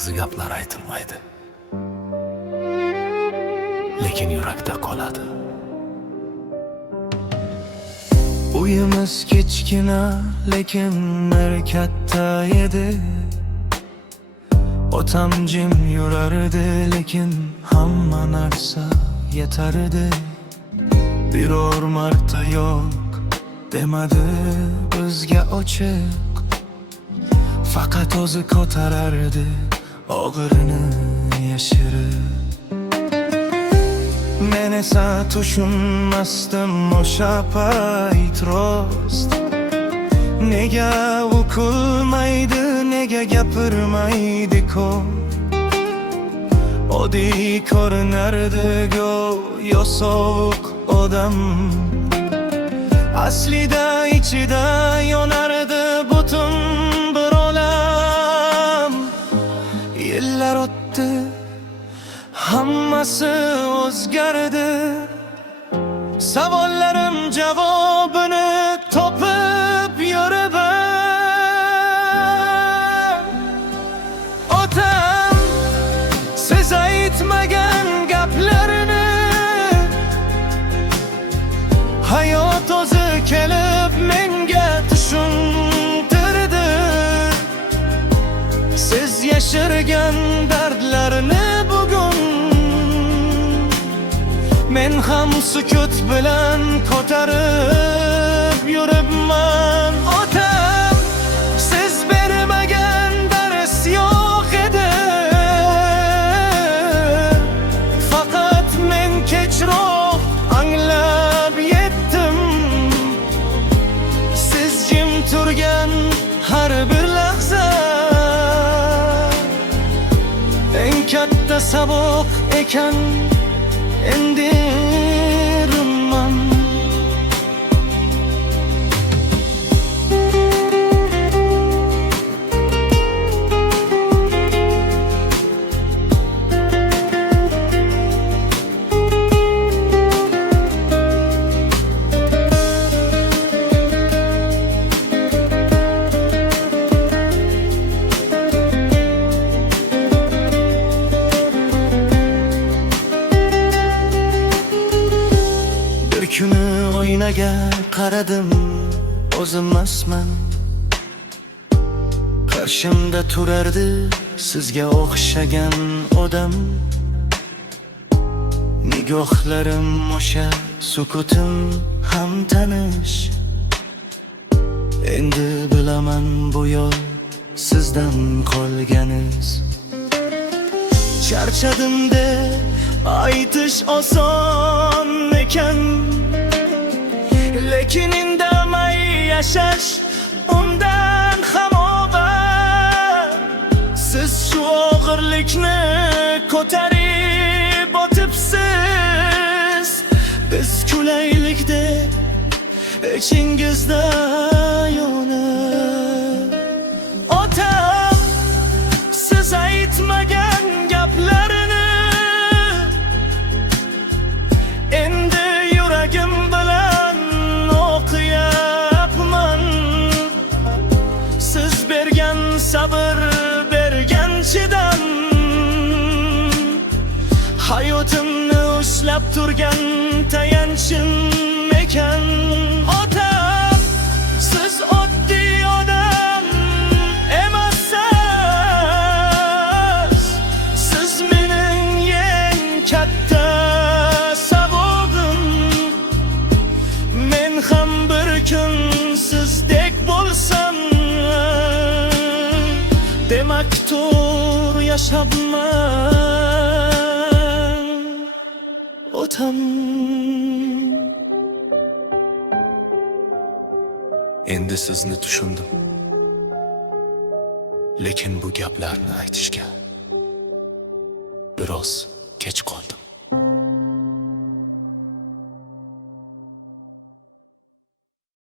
ba'zi gaplar aytilmaydi, lekin yurakda qoladi. Uyimiz kichkina, lekin mer katta edi. Otam jim yurardi, lekin hamma narsa yetardi. Biror marta yo'q demadi bizga ochiq, faqat o'zi ko'tarardi og'irini yashirib. Men esa tushunmasdim o'sha payt rost. Nega u kulmaydi, nega gapirmaydi ko'p? Oddiy ko'rinardi go'yo sovuq odam, aslida ichida yonardi butun bir olam. Yillar o'tdi, hammasi o'zgardi. Savollarim javobini topib yuraman. Otam siz aytmagan gaplarini hayot o'zi kelib menga tushuntirdi. Siz yashirgan dardlarni bugun men ham sukut bilan ko'tarib yuribman. Otam siz bermagan dars yo'q edi, faqat men kechroq anglab yetdim. Siz jim turgan har bir lahza eng katta saboq ekan. Endi rumman kuni oynaga qaradim, o'zimmasman. Qarshimda turardi sizga o'xshagan odam. Nigohlarim o'sha, sukutim ham tanish. Endi bilaman bu yo'l sizdan qolganiz. Charchadim deb aytish oson ekan, lekin indamay yashash undan ham og'ir. Siz shu og'irlikni ko'tarib o'tibsiz. Biz kulaylik deb ichingizda yonib. Otam siz aytmagan gaplarini endi yuragim bilan o'qiyapman. Siz bergan sabr, bergan chidam, hayotimni ushlab turgan tayanchim ekan. Otam siz oddiy odam emassiz. Siz mening eng katta sabog'im. Men ham bir kun sizdek bo'lsam, demakdir yashabman. Otam endi sizni tushundim, lekin bu gaplarni aytishga biroz kech qoldim.